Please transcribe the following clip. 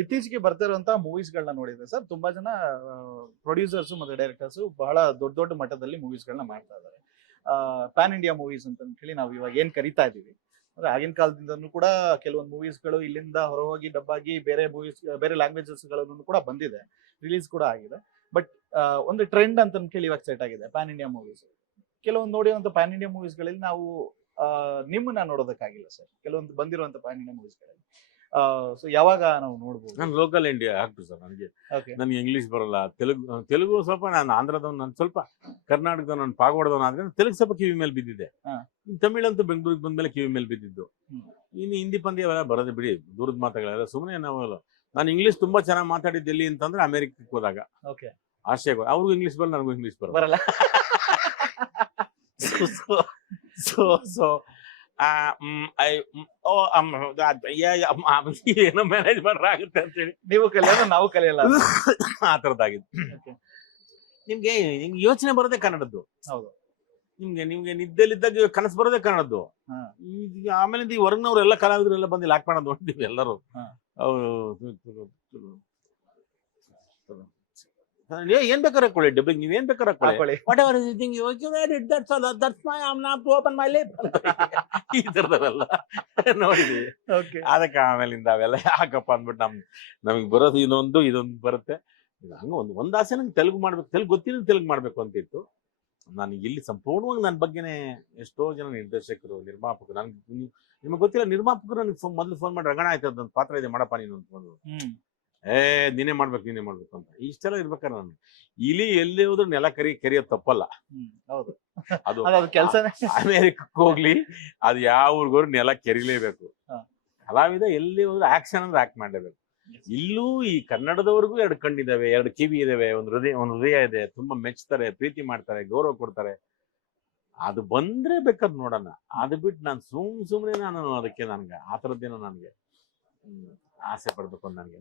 ಇತ್ತೀಚೆಗೆ ಬರ್ತಿರುವಂತ ಮೂವೀಸ್ ಗಳನ್ನ ನೋಡಿದ್ರೆ ಸರ್ ತುಂಬಾ ಜನ ಪ್ರೊಡ್ಯೂಸರ್ಸ್ ಮತ್ತೆ ಡೈರೆಕ್ಟರ್ಸ್ ಬಹಳ ದೊಡ್ಡ ದೊಡ್ಡ ಮಟ್ಟದಲ್ಲಿ ಮೂವೀಸ್ ಗಳನ್ನ ಮಾಡ್ತಾ ಇದ್ದಾರೆ. ಪ್ಯಾನ್ ಇಂಡಿಯಾ ಮೂವೀಸ್ ಅಂತ ಹೇಳಿ ನಾವು ಇವಾಗ ಏನ್ ಕರಿತಾ ಇದೀವಿ. ಅಂದ್ರೆ ಆಗಿನ ಕಾಲದಿಂದನೂ ಕೂಡ ಕೆಲವೊಂದು ಮೂವೀಸ್ ಗಳು ಇಲ್ಲಿಂದ ಹೊರಹೋಗಿ ಡಬ್ ಆಗಿ ಬೇರೆ ಮೂವೀಸ್ ಬೇರೆ ಲ್ಯಾಂಗ್ವೇಜಸ್ ಗಳನ್ನು ಕೂಡ ಬಂದಿದೆ, ರಿಲೀಸ್ ಕೂಡ ಆಗಿದೆ. ಬಟ್ ಒಂದು ಟ್ರೆಂಡ್ ಅಂತ ಹೇಳಿ ಇವಾಗ ಸೆಟ್ ಆಗಿದೆ ಪ್ಯಾನ್ ಇಂಡಿಯಾ ಮೂವೀಸ್. ಕೆಲವೊಂದು ನೋಡಿರುವಂತ ಪ್ಯಾನ್ ಇಂಡಿಯಾ ಮೂವೀಸ್ ಗಳಲ್ಲಿ ನಾವು ನಿಮ್ಮನ್ನ ನೋಡೋದಕ್ಕಾಗಿಲ್ಲ ಸರ್, ಕೆಲವೊಂದು ಬಂದಿರುವಂತ ಪ್ಯಾನ್ ಇಂಡಿಯಾ ಮೂವೀಸ್ ಗಳಲ್ಲಿ. ಸೊ ಯಾವಾಗ ನಾವು ನೋಡ್ಬೋದು? ನಾನು ಲೋಕಲ್ ಇಂಡಿಯಾ ಆಗ್ತದೆ ಸರ್. ನನಗೆ ಇಂಗ್ಲೀಷ್ ಬರಲ್ಲ, ತೆಲುಗು ಸ್ವಲ್ಪ, ನಾನು ಆಂಧ್ರದವ್ನು, ನಾನು ಸ್ವಲ್ಪ ಕರ್ನಾಟಕದ, ನಾನು ಪಾಗೋಡದವನು ಆದ್ರೆ ತೆಲುಗು ಸ್ವಲ್ಪ ಕಿವಿ ಮೇಲೆ ಬಿದ್ದಿದೆ. ತಮಿಳ್ ಅಂತೂ ಬೆಂಗಳೂರಿಗೆ ಬಂದ್ಮೇಲೆ ಕಿವಿ ಮೇಲೆ ಬಿದ್ದಿದ್ದು. ಇನ್ನು ಹಿಂದಿ ಪಂದ್ಯ ಅವೆಲ್ಲ ಬರೋದು ಬಿಡಿ, ದೂರದ ಮಾತುಗಳೆಲ್ಲ ಸುಮ್ಮನೆ. ನಾನು ಇಂಗ್ಲೀಷ್ ತುಂಬಾ ಚೆನ್ನಾಗಿ ಮಾತಾಡಿದ್ದು ಎಲ್ಲಿ ಅಂತಂದ್ರೆ ಅಮೆರಿಕಕ್ಕೆ ಹೋದಾಗ, ಆಸ್ಟ್ರೇಲಿಯಾಗ. ಅವ್ರಿಗೂ ಇಂಗ್ಲೀಷ್ ಬರಲ್ಲ, ನನಗೂ ಇಂಗ್ಲೀಷ್ ಬರಲ್ಲ. ಏನೋ ಮ್ಯಾನೇಜ್ ಮಾಡ್ರ ಆಗುತ್ತೆ ಅಂತ ಹೇಳಿ ನೀವು ಕಲಿಯೋದು ನಾವು ಕಲಿಯಲ್ಲ ಆ ತರದಾಗಿತ್ತು. ನಿಮ್ಗೆ ಯೋಚನೆ ಬರೋದೇ ಕನ್ನಡದ್ದು. ಹೌದು. ನಿಮ್ಗೆ ನಿದ್ದೆಲಿದ್ದಾಗ ಕನಸು ಬರೋದೇ ಕನ್ನಡದ್ದು. ಆಮೇಲೆ ಈ ಹೊರಗ್ನವ್ರೆಲ್ಲ ಕಲಾವಿದ್ರು ಎಲ್ಲ ಬಂದು ಲಾಕ್ ಮಾಡೋದು ನೋಡಿದ್ವಿ ಎಲ್ಲರೂ. ಏನ್ ಬೇಕಾದ್ರೆ ಹಾಕೊಳ್ಳಿ, ಡಬ್ಬಿಂಗ್ ನೀವ್ ಏನ್ ಬೇಕಾದ್ರೆ ಹಾಕೊಳ್ಳಿ, whatever you think you read it, that's all, that's my, I am not to open my lip ಈ ತರದವೆಲ್ಲ ನೋಡಿದ್ವಿ. ಅದಕ್ಕೆ ಆಮೇಲಿಂದ ಅವೆಲ್ಲ ಯಾಕಪ್ಪ ಅಂದ್ಬಿಟ್ಟು ನಮಗ್ ಬರೋದು ಇದೊಂದು ಬರುತ್ತೆ. ಹಂಗ ಒಂದ್ ಆಸೆ ನಂಗೆ ತೆಲುಗು ಮಾಡ್ಬೇಕು, ತೆಲುಗು ಮಾಡ್ಬೇಕು ಅಂತ ಇತ್ತು. ನಾನು ಇಲ್ಲಿ ಸಂಪೂರ್ಣವಾಗಿ ನನ್ನ ಬಗ್ಗೆನೆ ಎಷ್ಟೋ ಜನ ನಿರ್ದೇಶಕರು, ನಿರ್ಮಾಪಕರು, ನಿಮಗೆ ಗೊತ್ತಿಲ್ಲ, ನಿರ್ಮಾಪಕರು ನನಗೆ ಮೊದಲು ಫೋನ್ ಮಾಡಿ, ರಂಗಣ ಆಯ್ತು ಅದಂತ ಪಾತ್ರ ಇದೆ ಮಾಡಪ್ಪ ನೀನು ಅಂತ. ನೀನೇ ಮಾಡ್ಬೇಕು ಅಂತ. ಇಷ್ಟೆಲ್ಲ ಇರ್ಬೇಕಾದ್ರೆ ನಾನು ಇಲ್ಲಿ ಎಲ್ಲಿ ಹೋದ್ರು ನೆಲ ಕರಿಯೋದು ತಪ್ಪಲ್ಲ. ಅದು ಕೆಲಸ. ಅಮೆರಿಕಕ್ಕೆ ಹೋಗ್ಲಿ, ಅದು ಯಾವ ಊರಿಗೋರು ನೆಲ ಕೆರಿಲೇಬೇಕು. ಕಲಾವಿದ ಎಲ್ಲಿ ಹೋದ್ರು ಆಕ್ಷನ್ ಅಂದ್ರೆ ಆಕ್ಟ್ ಮಾಡಲೇಬೇಕು. ಇಲ್ಲೂ ಈ ಕನ್ನಡದವರೆಗೂ 2 ಕಣ್ಣಿದಾವೆ, 2 ಕಿವಿ ಇದಾವೆ, ಒಂದು ಹೃದಯ ಇದೆ. ತುಂಬಾ ಮೆಚ್ತಾರೆ, ಪ್ರೀತಿ ಮಾಡ್ತಾರೆ, ಗೌರವ ಕೊಡ್ತಾರೆ. ಅದು ಬಂದ್ರೆ ಬೇಕಾದ್ರೆ ನೋಡೋಣ. ಅದು ಬಿಟ್ಟು ನಾನು ಸುಮ್ನೆ ನಾನು ಅದಕ್ಕೆ ನನ್ಗೆ ಆ ಥರದ್ದೇನೋ ನನಗೆ ಆಸೆ ಪಡ್ಬೇಕು ಅಂತ ನನಗೆ